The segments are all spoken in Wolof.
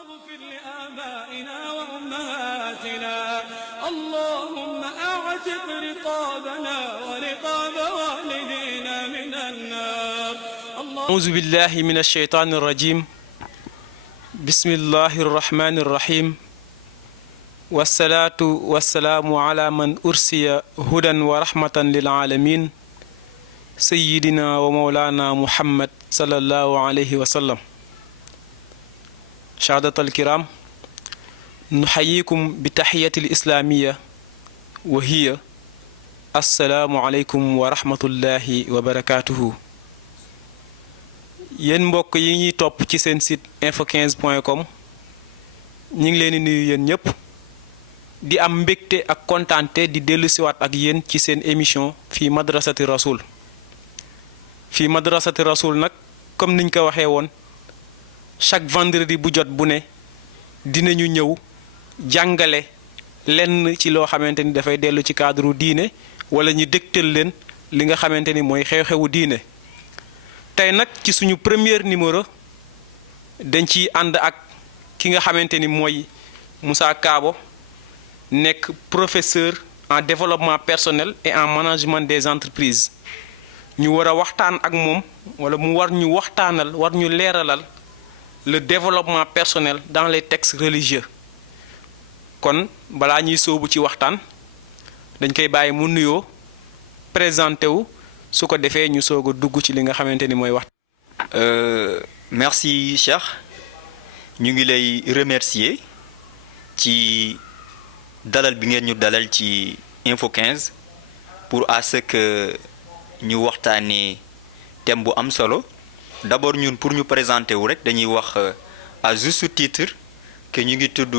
اغفر لآبائنا وأمهاتنا اللهم أعتق رقابنا ورقاب والدينا من النار أعوذ بالله من الشيطان الرجيم بسم الله الرحمن الرحيم والصلاة والسلام على من أرسي هدى ورحمة للعالمين سيدنا ومولانا محمد صلى الله عليه وسلم شهادة الكرام نحييكم بتحية الإسلامية وهي السلام عليكم ورحمة الله وبركاته yéen mbokk yi ñuy topp ci seen site info15.com ñu ngi leen di nuyu yéen ñëpp di am mbégte ak kontaante di dellusiwaat ak yéen ci seen émission fii madrasati rasul fii madrasati rasul nag comme niñ ko waxee woon chaque vendredi bu jot bu ne dinañu ñëw jàngale lenn ci loo xamante ni dafay dellu ci cadre diine wala ñu dégtal leen li nga xamante ni mooy xew-xewu diine tey nag ci suñu premier numéro dañ ciy ànd ak ki nga xamante ni mooy Moussa Kabo nekk professeur en développement personnel et en management des entreprises ñu war a waxtaan ak moom wala mu war ñu waxtaanal war ñu leeralal le développement personnel dans les textes religieux kon balaa ñuy sóobu ci waxtaan dañ koy bàyyi mu nuyoo présenté wu su ko defee ñu soog a dugg ci li nga xamante ni mooy wax. Merci Cheikh ñu ngi lay remercier ci dalal bi ngeen ñu dalal ci Info 15 pour à ce que ñu waxtaanee thème bu am solo d'abord ñun pour ñu présenter wu rek dañuy wax à juste titre que ñu ngi tudd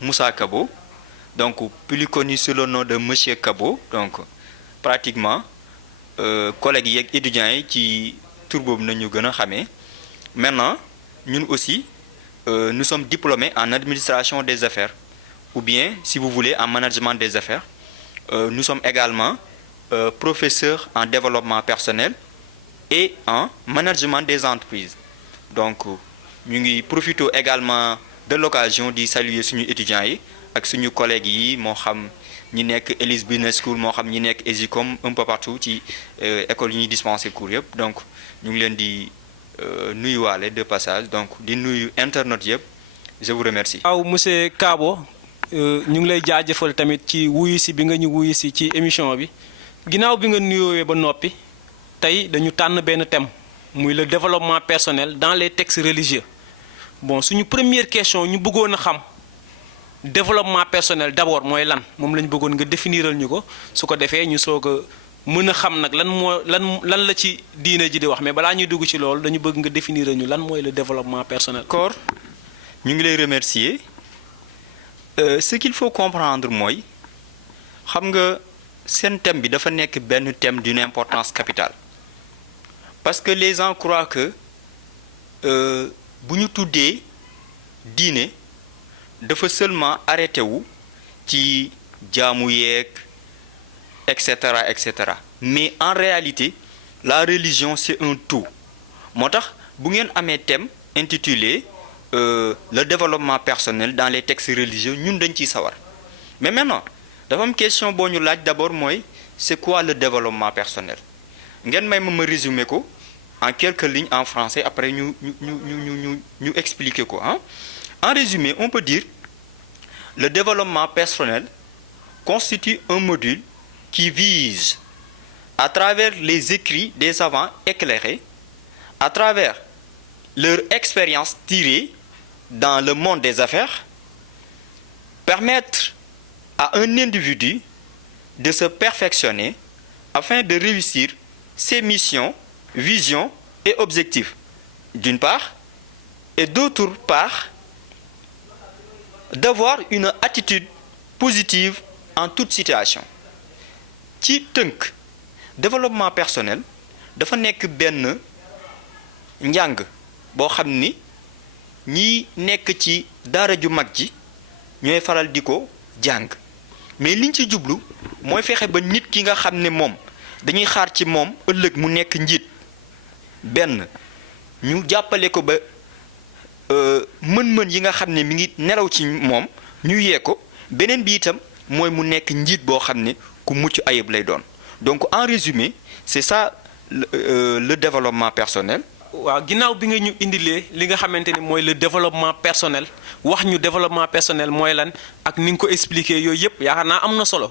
Moussa Kabo donc plus connu sous le nom de Monsieur Kabo donc pratiquement collègues yeeg étudiants yi ci tur boobu nañu gën a xamee maintenant ñun aussi nous sommes diplômés en administration des affaires ou bien si vous voulez en management des affaires nous sommes également professeurs en développement personnel et en management des entreprises donc ñu ngi profité également de l'occasion di saluer suñu étudiants yi ak suñu collègues yi moo xam ñi nekk Elise Business School moo xam ñi nekk ESICOM un peu partout ci école yi ñuy dispenser cours yëpp donc ñu ngi leen di nuyuwaale de passage donc di nuyu internautes yëpp je vous remercie. waaw monsieur Kabo ñu ngi lay jaajëfal tamit ci wuyu si bi nga ñu wuyu si ci émission bi ginnaaw bi nga nuyoowee ba noppi tey dañu tànn benn thème muy le développement personnel dans les textes religieux bon suñu première question ñu bëggoon a xam. développement personnel d'abord mooy lan moom la ñu bëggoon nga définiral ñu ko su ko defee ñu soog a mën a xam nag lan la ci diine ji di wax mais balaa ñuy dugg ci loolu dañu bëgg nga définiral ñu lan mooy le développement personnel. D'accord ñu ngi lay remercier ce qu'il faut comprendre mooy xam nga seen thème bi dafa nekk benn thème d'une importance capitale parce que les gens croient que bu ñu tuddee diine. dafa seulement arrêté wu ci jaamu yeeg et cetera mais en réalité la religion c'est un tout moo tax bu ngeen amee thème intitulé le développement personnel dans les textes religieux ñun dañ ciy sawar mais maintenant dafa am question boo ñu laaj d'abord mooy c'est quoi le développement personnel ngeen may ma résumer ko en quelques lignes en français après ñu expliquer ko ah. En résumé, on peut dire le développement personnel constitue un module qui vise, à travers les écrits des savants éclairés, à travers leur expérience tirée dans le monde des affaires, permettre à un individu de se perfectionner afin de réussir ses missions, visions et objectifs, d'une part, et d'autre part, d'avoir une attitude positive en toute situation. ci tënk développement personnel dafa nekk benn njàng boo xam ni ñi nekk ci daara ju mag ji ñooy faral di ko jàng mais liñ ci jublu mooy fexe ba nit ki nga xam ne moom dañuy xaar ci moom ëllëg mu nekk njiit benn ñu jàppale ko ba mën-mën yi nga xam ne mi ngi nelaw ci moom ñu yee ko beneen bi itam mooy mu nekk njiit boo xam ne ku mucc ayib lay doon donc en résumé c'est ça le développement personnel. waaw ginnaaw bi nga ñu indilee li nga xamante ni mooy le développement personnel wax ñu développement personnel mooy lan ak ni nga ko expliquer yooyu yëpp yaakaar naa am na solo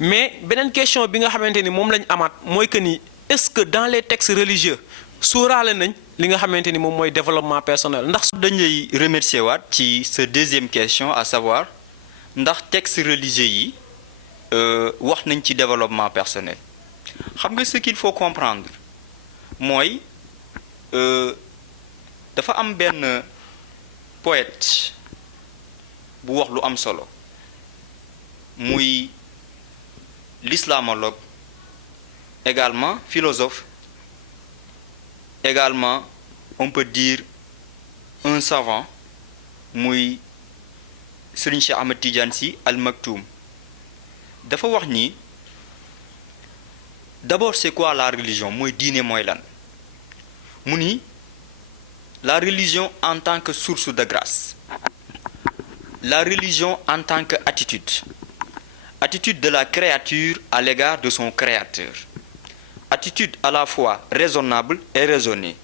mais beneen question bi nga xamante ni moom lañ amaat mooy que ni est-ce que dans les textes religieux sóoraale nañ li nga xamante ni moom mooy développement personnel ndax. dañ lay remercier waat ci sa deuxième question à savoir ndax textes religieux yi wax nañ ci développement personnel xam nga ce qu'il faut comprendre mooy dafa am benn poète bu wax lu am solo muy l'islamologue également philosophe également on peut dire un savant muy Serigne Cheikh Ahmed Tidiane Sy Al Maktoum dafa wax ni d'abord c'est quoi la religion mooy diine mooy lan mu ni la religion en tant que source de grâce la religion en tant que attitude de la créature à l'égard de son créateur, attitude à la fois raisonnable et raisonnée.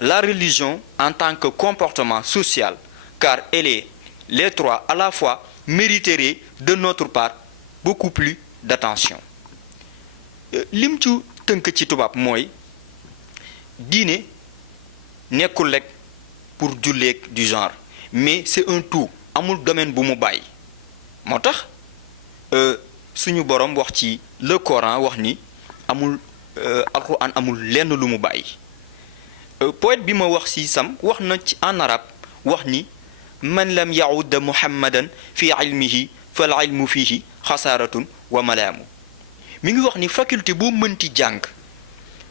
La religion en tant que comportement social, car les trois à la fois mériteraient de notre part beaucoup plus d'attention. lim ci tënk ci tubaab mooy diine nekkul rek pour julleek du genre mais c'est un tout amul domaine bu mu bàyyi moo tax suñu boroom wax ci le Coran wax ni amul alquran amul lenn lu mu bàyyi poète bi ma wax ci sam wax na ci en arabe wax ni man lam yaud muhammadan fi ilmihi fal ilmu fihi xasaaratun wa malaamu mi ngi wax ni faculté boo mënti jàng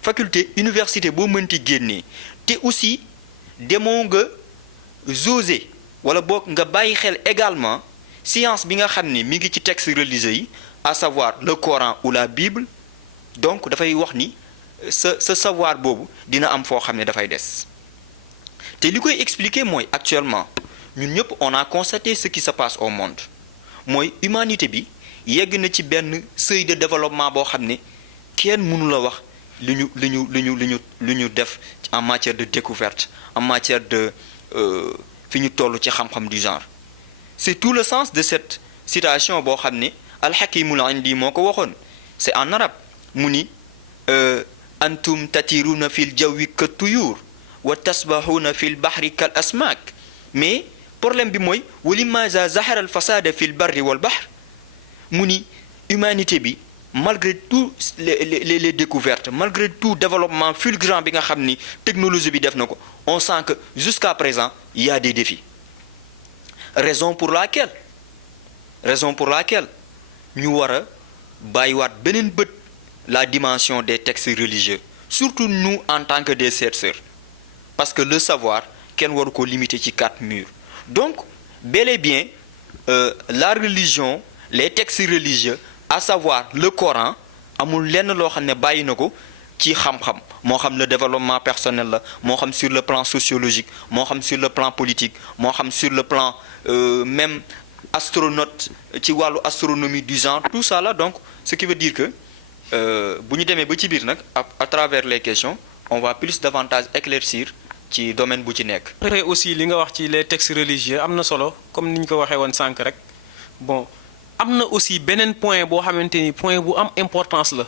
faculté université boo mënti génnee te aussi demoo nga jauger wala boog nga bàyyi xel également science bi nga xam ne mi ngi ci texte religieux yi à savoir le Coran ou la Bible donc dafay wax ni sa savoir boobu dina am foo xam ne dafay des te li koy expliquer mooy actuellement ñun ñëpp on a constaté ce qui se passe au monde mooy humanité bi yegg na ci benn seuil de développement boo xam ne kenn mënu la wax lu ñu def en matière de découverte en matière de fi ñu toll ci xam-xam du genre c'est tout le sens de cette citation boo xam ne alxakimul indi moo ko waxoon c'est en arabe mu ni antum tatiruna fil jawwi ka tuyur wa tasbahuna fil bahri kal asmak mais problème bi mooy walimaza zahara al fasada fil barri wal bahr mu ni humanité bi malgré tout les découvertes malgré tout développement fulgurant bi nga xam ni technologie bi def na ko on sent que jusqu'à présent il y a des défis raison pour laquelle ñu war a bàyyiwaat beneen bët la dimension des textes religieux surtout nous en tant que des chercheurs parce que le savoir kenn waru ko limiter ci 4 murs donc bel et bien la religion les textes religieux à savoir le Coran amul lenn loo xam ne bàyyi na ko ci xam-xam moo xam le développement personnel la moo xam sur le plan sociologique moo xam sur le plan politique moo xam sur le plan même astronaute ci wàllu astronomie du genre tout ça là donc ce qui veut dire que bu ñu demee ba ci biir nag à travers les questions on va plus davantage éclaircir ci domaine bu ci nekk. après aussi li nga wax ci les textes religieux am na solo comme ni ñu ko waxee woon sànq rek bon am na aussi beneen point boo xamante ni point bu am importance la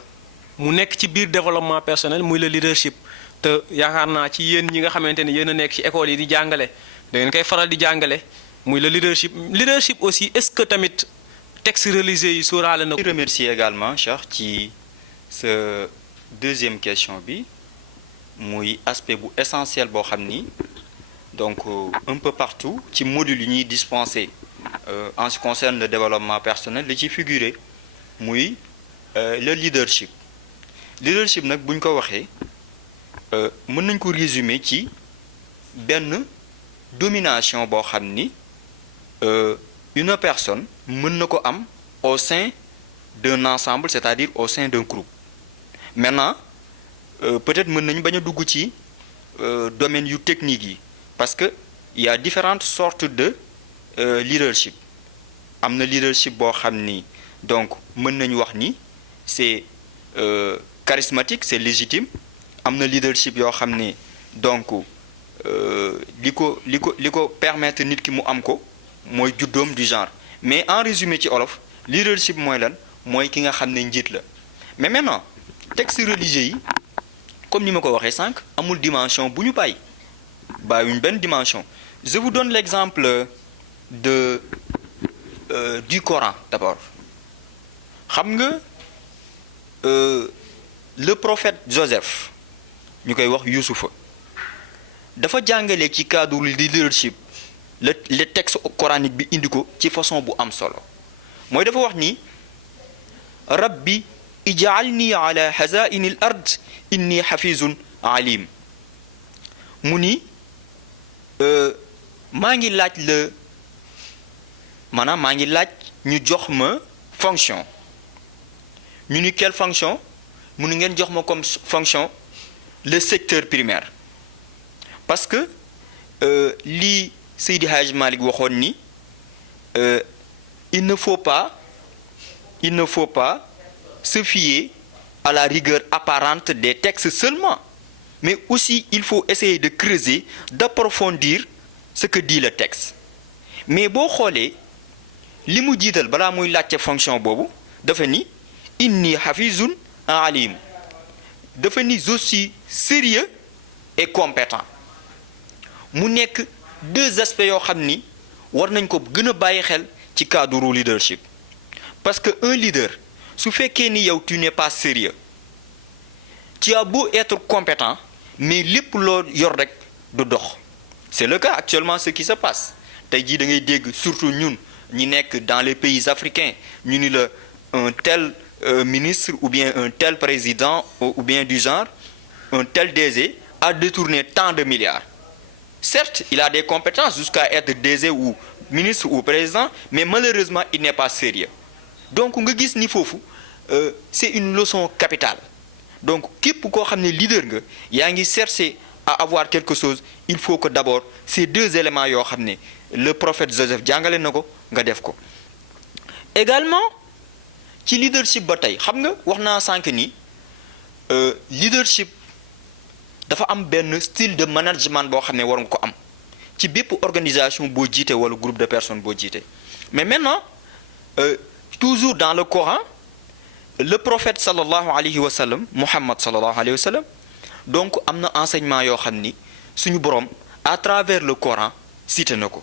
mu nekk ci biir développement personnel muy le leadership te yaakaar naa ci yéen ñi nga xamante ni yéen a nekk ci école yi di jàngale da ngeen koy faral di jàngale muy le leadership aussi est-ce que tamit textes religieux yi sóoraale na. Je remercie également Cheikh ci sa deuxième question bi muy aspect bu essentiel boo xam ni donc un peu partout ci module yi ñuy dispensé en ce qui concerne le développement personnel li ci figuré muy le leadership nag bu ñu ko waxee mën nañ ko résumer ci benn domination boo xam ni une personne mën na ko am au sein d'un ensemble c'est-à-dire au sein d'un groupe maintenant peut-être mën nañu bañ a dugg ci domaine yu technique yi parce que il y a différentes sortes de leadership. am na leadership boo xam ni donc mën nañu wax ni c'est charismatique, c'est légitime. am na leadership yoo xam ni donc li ko permettre nit ki mu am ko mooy juddoom du genre. mais en résumé ci olof leadership mooy lan mooy ki nga xam ne njiit la. mais maintenant texte religieux yi comme ni ma ko waxee sànq amul dimension bu ñu bàyyiwuñ benn dimension. Je vous donne l'exemple du Coran d'abord. xam nga le prophète Joseph ñu koy wax Youssoufa dafa jàngale ci cadre leadership le texte coranique bi indi ko ci façon bu am solo mooy dafa wax ni rabbi ij'alni ala hazaini al ard inni hafizun alim mu ni maa ngi laaj ñu jox ma fonction ñu ni quelle fonction mu ni ngeen jox ma comme fonction le secteur primaire parce que lii Seydi Hadj Malick waxoon ni il ne faut pas se fier à la rigueur apparente des textes seulement, mais aussi il faut essayer de creuser, d'approfondir ce que dit le texte. mais boo xoolee li mu jiital balaa muy laajte fonction boobu dafa ni inni hafizun alim, dafa ni je suis sérieux et compétent. mu nekk deux aspects yoo xam ni war nañ ko gën a bàyyi xel ci cadre leadership. parce que un leader su fekkee ni yow tu n'es pas sérieux, tu as beau être compétent mais lépp loo yor rek du dox. c'est le cas actuellement ce qui se passe. tey jii da ngay dégg surtout ñun ñi nekk dans les pays africains ñu ni la un tel ministre ou bien un tel président ou bien du genre, un tel DG a détourné tant de milliards. Certes, il a des compétences jusqu'à être DG ou ministre ou président, mais malheureusement, il n'est pas sérieux. Donc, nga gis ni foofu c'est une leçon capitale. Donc, képp koo xam ne leader nga yaa ngi chercher à avoir quelque chose, il faut que d'abord ces deux éléments yoo xam ne le prophète Joseph jàngale na ko nga def ko. Également ci leadership ba tey xam nga wax naa sànq ni leadership dafa am benn style de management boo xam ne war nga ko am ci bépp organisation boo jiite wala groupe de personnes boo jiite. mais maintenant toujours dans le Coran le prophète sallallahu alayhi wa sallam Muhammad sallallahu alayhi wa sallam donc am na enseignement yoo xam ni suñu borom à travers le Coran cité na ko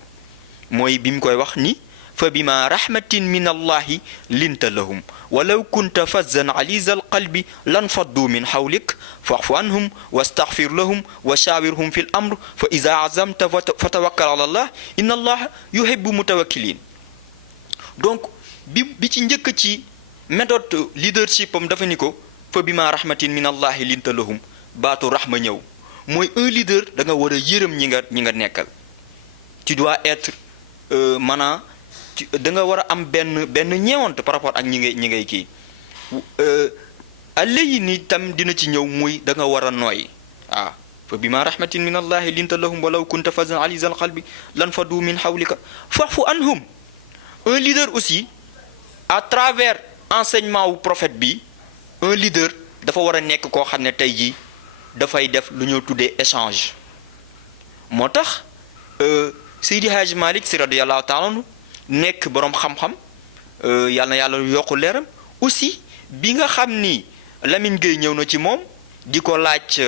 mooy bi mu koy wax ni fa bima rahmatin min allahi linta lahum walaw kunta fazzan aliza alqalbi lan faddu min hawlik fa'fu anhum wastaghfir lahum wa shawirhum fil amr fa iza azamta fatawakkal ala allah inna allaha yuhibbu mutawakkilin. donc bi ci njëkk ci méthode leadership am dafa ni ko fa bima rahmatin min allahi linta lahum baatu rahma ñëw mooy un leader da nga war a yërëm ñi nga nekkal. tu dois être maanaam da nga war a am benn ñeewante par rapport ak ñi ngay kii allayi ni tam dina ci ñëw muy da nga war a nooy fa bima rahmatin min allahi linta lahum walaw kunta fazan alizal qalbi lan fadu min hawlika fa'fu anhum. un leader aussi à travers enseignement wu prophète bi un leader dafa war a nekk koo xam ne tey jii dafay def lu ñoo tuddee échange. moo tax Seydi Hadj Malick Sy radiyallahu ta'ala anhu nekk boroom xam-xam yàlla na yàlla yokku leeram aussi bi nga xam ni Lamine Gueye ñëw na ci moom di ko laaj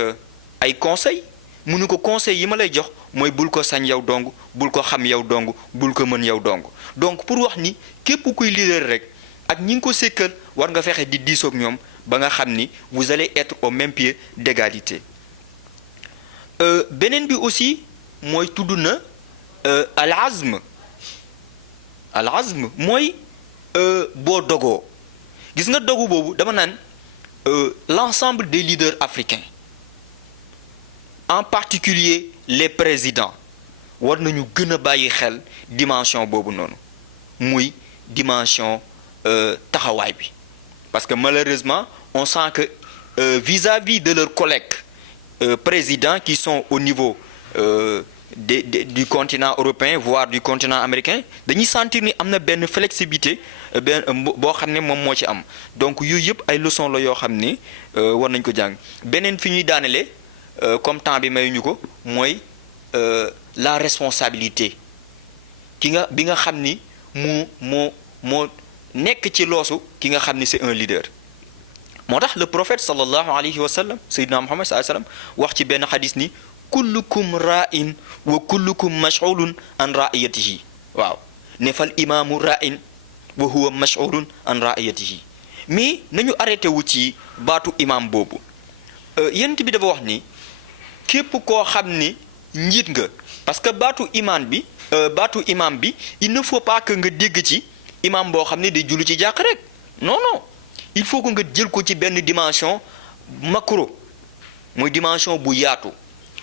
ay conseil mu ni ko conseil yi ma lay jox mooy bul ko sañ yow dong bul ko xam yow dong bul ko mën yow dong. donc pour wax ni képp kuy leader rek ak ñi ngi ko sékkal war nga fexe di diisoog ñoom ba nga xam ni vous allez être au même pied d'égalité. beneen bi aussi mooy tudd na al azm mooy boo dogoo gis nga dogu boobu dama naan l'ensemble des leaders africains en particulier les présidents war nañu gën a bàyyi xel dimension boobu noonu muy dimension taxawaay bi parce que malheureusement on sent que vis-à-vis de leurs collègues présidents qui sont au niveau du continent européen voire du continent américain dañuy sentir ni am na benn flexibilité benn boo xam ne moom moo ci am donc yooyu yëpp ay leçons la yoo xam ni war nañ ko jàng beneen fi ñuy daanelee comme temps bi mayuñu ko mooy la responsabilité bi nga xam ni moo nekk ci loosu ki nga xam ni c'est un leader moo tax le prophète sallallahu alayhi wa sallam sayyidina Muhammad sallallahu alayhi wa sallam wax ci benn xadis ni kullukum ra'in wa kullukum mash'ulun an ra'iyatihi waaw ne fal imaamu ra'in wa huwa mash'ulun an ra'iyatihi mais nañu arrêté wu ci baatu imaam boobu yonent bi dafa wax ni képp koo xam ni njiit nga parce que baatu imaam bi il ne faut pas que nga dégg ci imaam boo xam ne day julli ci jàkk rek non il faut que nga jël ko ci benn dimension macro mooy dimension bu yaatu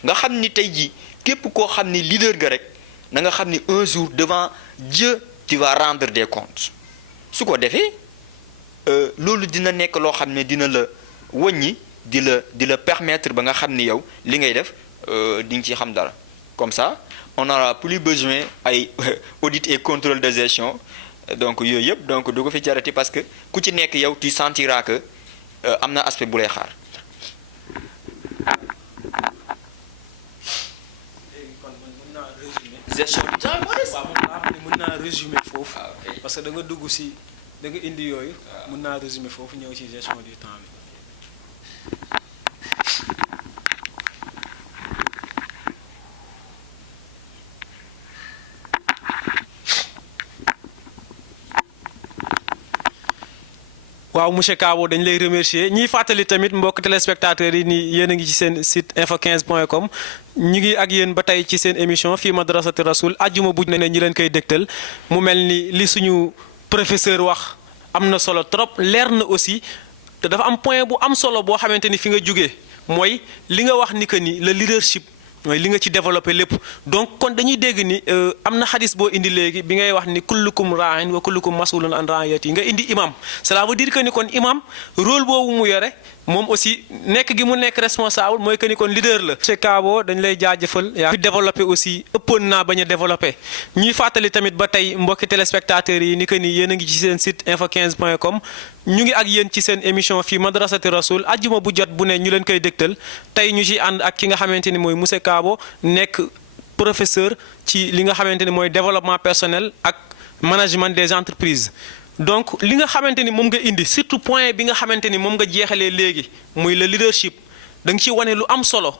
nga xam ni tey jii képp koo xam ni leader nga rek na nga xam ni un jour devant Dieu tu vas rendre des comptes su ko defee loolu dina nekk loo xam ne dina la wàññi di la permettre ba nga xam ni yow li ngay def di nga ci xam dara comme ça on n'aura plus besoin ay audit et contrôle de gestion donc yooyu yëpp donc du ko fi jarati parce que ku ci nekk yow tu sentiras que am na aspect bu lay xaar. gestion du temps mën naa résumer foofu parce que da nga dugg si da nga indi yooyu mën naa résumer foofu ñëw ci gestion du temps bi. waaw monsieur Kabo dañ lay remercier ñiy fàttali tamit mbokk téléspectateurs yi ni yéen a ngi ci seen site info15.com ñu ngi ak yéen ba tey ci seen émission fii madrasati rasul ajjuma bu ne ñi leen koy dégtal mu mel ni li suñu professeur wax am na solo trop leer na aussi te dafa am point bu am solo boo xamante ni fi nga jógee mooy li nga wax ni que ni le leadership mooy li nga ci développé lépp donc kon dañuy dégg ni am na xadis boo indi léegi bi ngay wax ni kullukum ra'in wa kullukum mas'ulun an ra'iyati nga indi imam cela veut dire que ni kon imam rôle boobu mu yore moom aussi nekk gi mu nekk responsable mooy que ni kon leader la. monsieur Kabo dañ lay jaajëfal yaa fi développé aussi ëppoon naa bañ a développé ñuy fàttali tamit ba tey mbokki téléspectateurs yi ni que ni yéen a ngi ci seen site info15.com ñu ngi ak yéen ci seen émission fii madrasati rasul ajjuma bu jot bu ne ñu leen koy dégtal tey ñu ci ànd ak ki nga xamante ni mooy monsieur Kabo nekk professeur ci li nga xamante ni mooy développement personnel ak management des entreprises. donc li nga xamante ni moom nga indi surtout point bi nga xamante ni moom nga jeexalee léegi muy le leadership da nga ci wane lu am solo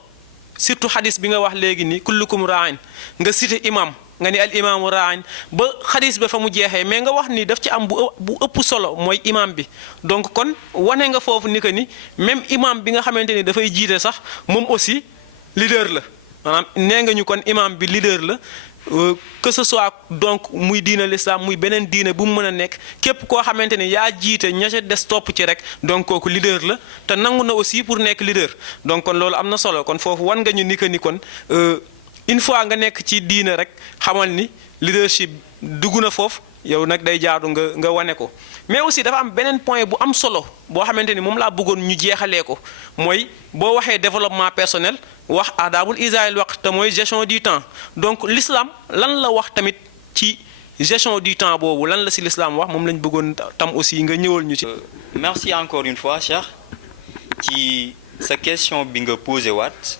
surtout xadis bi nga wax léegi ni kullukum ra'in nga cité imam nga ni al imaamu ra'in ba xadis ba fa mu jeexee mais nga wax ni daf ci am bu ëpp solo mooy imam bi donc kon wane nga foofu ni que ni même imam bi nga xamante ni dafay jiite sax moom aussi leader la maanaam nee nga ñu kon imam bi leader la. Que ce soit donc muy diina l'islam muy beneen diina bu mu mën a nekk képp koo xamante ni yaa jiite ña ca des topp ci rek donc kooku leader la te nangu na aussi pour nekk leader donc kon loolu am na solo kon foofu wan nga ñu ni que ni kon une fois nga nekk ci diina rek xamal ni leadership dugg na foofu yow nag day jaadu nga wane ko mais aussi dafa am beneen point bu am solo boo xamante ni moom laa bëggoon ñu jeexalee ko mooy boo waxee développement personnel wax adabul isaa'il waqt te mooy gestion du temps donc l'islam lan la wax tamit ci gestion du temps boobu lan la si l'islam wax moom lañ bëggoon tam aussi nga ñëwal ñu ci. merci encore une fois Cheikh ci sa question bi nga posé waat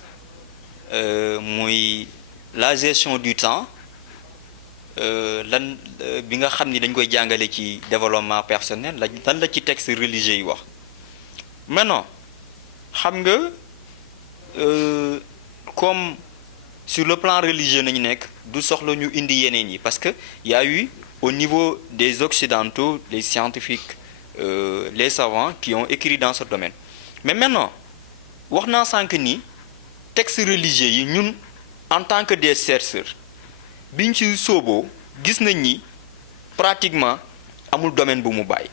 muy la gestion du temps lan bi nga xam ni dañ koy jàngale ci développement personnel lan la ci texte religieux yi wax maintenant xam nga comme sur le plan religieux nañu nekk du soxla ñu indi yeneen yi parce que y a eu au niveau des occidentaux les scientifiques les savants qui ont écrit dans ce domaine mais maintenant wax naa sànq ni texte religieux yi ñun en tant que des chercheurs biñ ci sooboo gis nañ ni pratiquement amul domaine bu mu bàyyi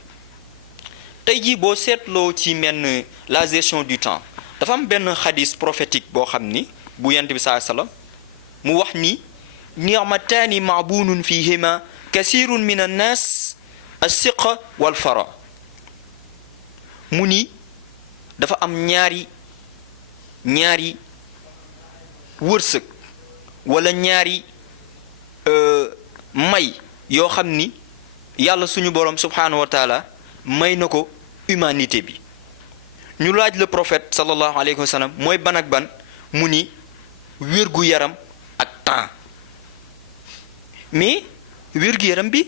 tey jii boo seetloo ci menn la gestion du temps dafa am benn xadis prophétique boo xam ni bu yent bi saa sallam mu wax ni ni'mataani ma'bunun fihima kasirun min an-nas as-siqa wal fara mu ni dafa am ñaari wërsëg wala ñaari may yoo xam ni yàlla suñu borom subhanahu wa taala may na ko humanité bi. ñu laaj le prophète sallallahu alayhi wa sallam mooy ban ak ban mu ni wér-gu-yaram ak temps. mais wér-gu-yaram bi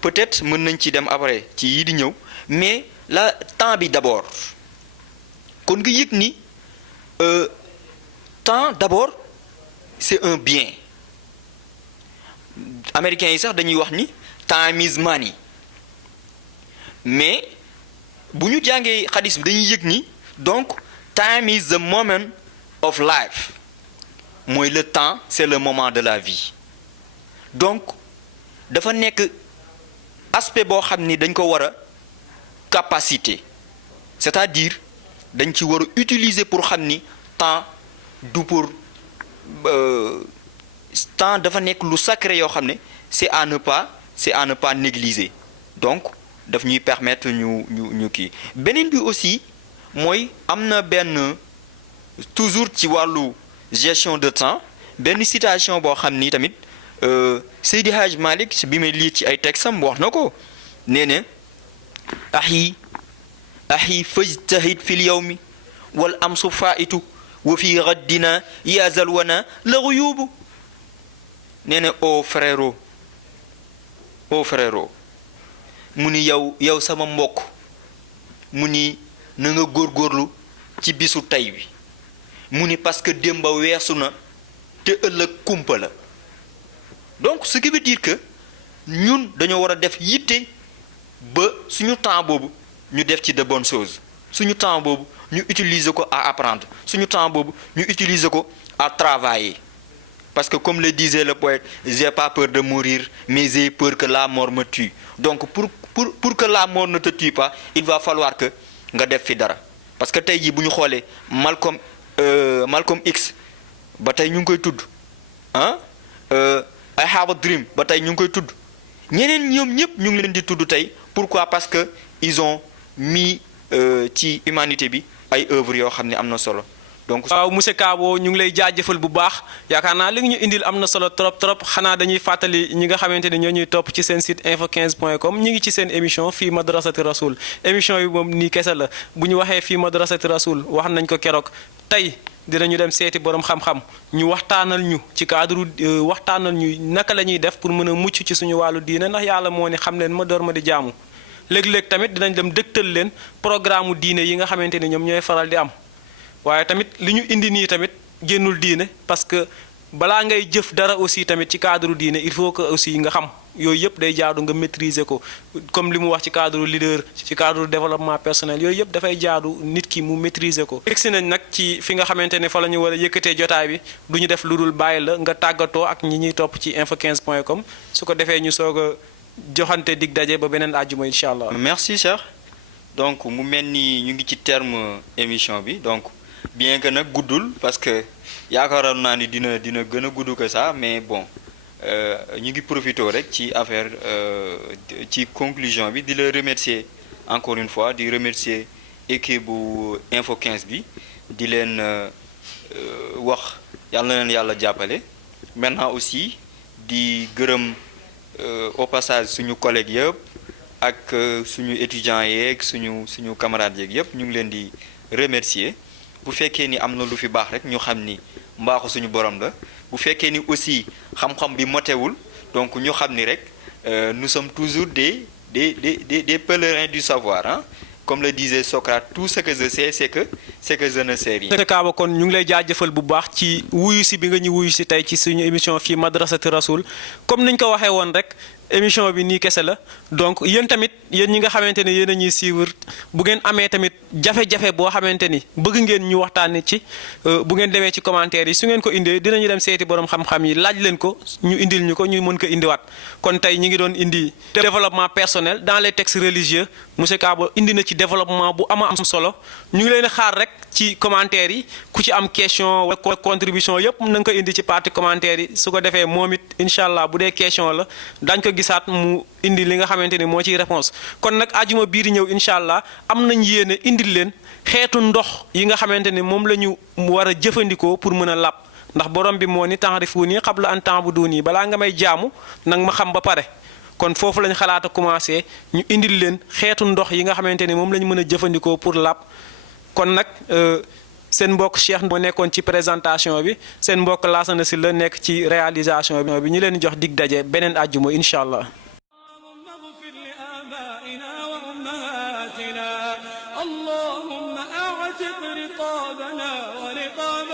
peut-être mën nañ ci dem après ci yii di ñëw, mais la temps bi d'abord. kon nga yëg ni temps d'abord c'est un bien. Américains yi sax dañuy wax ni time is money. mais bu ñu jàngee xadis bi dañuy yëg ni donc time is the moment of life. mooy le temps c'est le moment de la vie. donc dafa nekk aspect boo xam ni dañ ko war a capacité, c'est-à-dire dañ ci war a utiliser pour xam ni temps du pour temps dafa nekk lu sacré yoo xam ne c'est à ne pas négliger. donc daf ñuy permettre ñu kii. beneen bi aussi mooy am na benn toujours ci wàllu gestion de temps benn citation boo xam ni tamit Seydi Hadj Malick bi may lire ci ay texam wax na ko nee na axi fajtahid fil yawmi wal amsu faitu wa fi gaddina ya zalwana la ghuyubu. nee na o frérot mu ni yow sama mbokk mu ni na nga góorgóorlu ci bisu tey bi mu ni parce que démba weesu na te ëllëg kumpa la. donc ce qui veut dire que ñun dañoo war a def yitte ba suñu temps boobu ñu def ci de bonnes choses, suñu temps boobu ñu utiliser ko à apprendre, suñu temps boobu ñu utiliser ko à travailler. Parce que comme le disait le poète, j'ai pas peur de mourir, mais j'ai peur que la mort me tue. Donc pour que la mort ne te tue pas, il va falloir que nga def fi dara. Parce que tey jii bu ñu xoolee Malcolm X ba tey ñu ngi koy tudd I have a dream ba tey ñu ngi koy tudd ñeneen ñoom ñëpp ñu ngi leen di tudd tey. Pourquoi? Parce que ils ont mis ci humanité bi ay œuvres yoo xam ne am na solo. donc waaw monsieur Kabo ñu ngi lay jaajëfal bu baax yaakaar naa li nga ñu indil am na solo trop xanaa dañuy fàttali ñi nga xamante ne ñoo ñuy topp ci seen site info15.com ñi ngi ci seen émission fii Madrasati Rasoul. émission yi moom nii kese la bu ñu waxee fii Madrasati Rasoul wax nañ ko keroog tey dinañu dem seeti borom xam-xam ñu waxtaanal ñu ci cadre waxtaanal ñu naka la ñuy def pour mën a mucc ci suñu wàllu diine ndax yàlla moo ne xam leen ma door ma di jaamu. léeg-léeg tamit dinañ dem dëgtal leen programme diine yi nga xamante ni ñoom ñooy faral di am. waaye tamit li ñu indi nii tamit génnul diine parce que balaa ngay jëf dara aussi tamit ci cadre diine il faut que aussi nga xam yooyu yëpp day jaadu nga maîtriser ko comme li mu wax ci cadre leader ci cadre développement personnel yooyu yëpp dafay jaadu nit ki mu maîtriser ko. egsi nañ nag ci fi nga xamante ne fa la ñu war a yëkkatee jotaay bi du ñu def lu dul bàyyi la nga tàggatoo ak ñi ñuy topp ci info15.com su ko defee ñu soog a joxante dig daje ba beneen àjjuma incha allah. merci Cheikh. donc mu mel ni ñu ngi ci terme émission bi donc. bien que nag guddul parce que yaakaaroon naa ni dina gën a gudd que ça mais bon ñu ngi profité rek ci affaire ci conclusion bi di la remercier encore une fois di remercier équipe bu Info 15 bi di leen wax yàlla na leen yàlla jàppale maintenant aussi di gërëm au passage suñu collègues yëpp ak suñu étudiants yeeg suñu camarades yeeg yëpp ñu ngi leen di remercier. bu fekkee ni am na lu fi baax rek ñu xam ni mbaaxu suñu borom la bu fekkee ni aussi xam-xam bi motewul donc ñu xam ni rek nous sommes toujours des pèlerins du savoir hein. Comme le disait Socrate, tout ce que je sais c'est que je ne sais rien. Monsieur Kaba kon ñu ngi lay jaajëfal bu baax ci wuyu si bi nga ñu wuyu si tey ci suñu émission fii Madrasati Rasoul comme niñ ko waxee woon rek émission bi nii kese la donc yéen tamit yéen ñi nga xamante ne yéen a ñuy suivre bu ngeen amee tamit jafe-jafe boo xamante ni bëgg ngeen ñu waxtaanee ci bu ngeen demee ci commentaire yi su ngeen ko indee dinañu dem seeti borom xam-xam yi laaj leen ko ñu indil ñu ko ñu mën ko indiwaat kon tey ñi ngi doon indi développement personnel dans les textes religieux monsieur Kaba indi na ci développement bu am solo ñu ngi leen xaar rek ci commentaire yi ku ci am question wala contribution yëpp na nga ko indi ci partie commentaire yi su ko defee moom it incha allah bu dee question la dañ ko gisaat mu indi li nga xamante ni moo ciy réponse kon nag ajuma bii di ñëw incha allah am nañ yéene indil leen xeetu ndox yi nga xamante ni moom la ñu war a jëfandikoo pour mën a làpp ndax borom bi moo ni ta'rifuni qabla an ta'buduni balaa nga may jaamu nag ma xam ba pare kon foofu lañ xalaat a commencé ñu indil leen xeetu ndox yi nga xamante ni moom lañ mën a jëfandikoo pour làpp kon nag seen mbokk Cheikh moo nekkoon ci présentation bi seen mbokk Lassana Sylla nekk ci réalisation bi ñu leen jox dig daje beneen àjjuma incha allah. اللهم أعتق رقابنا ورقاب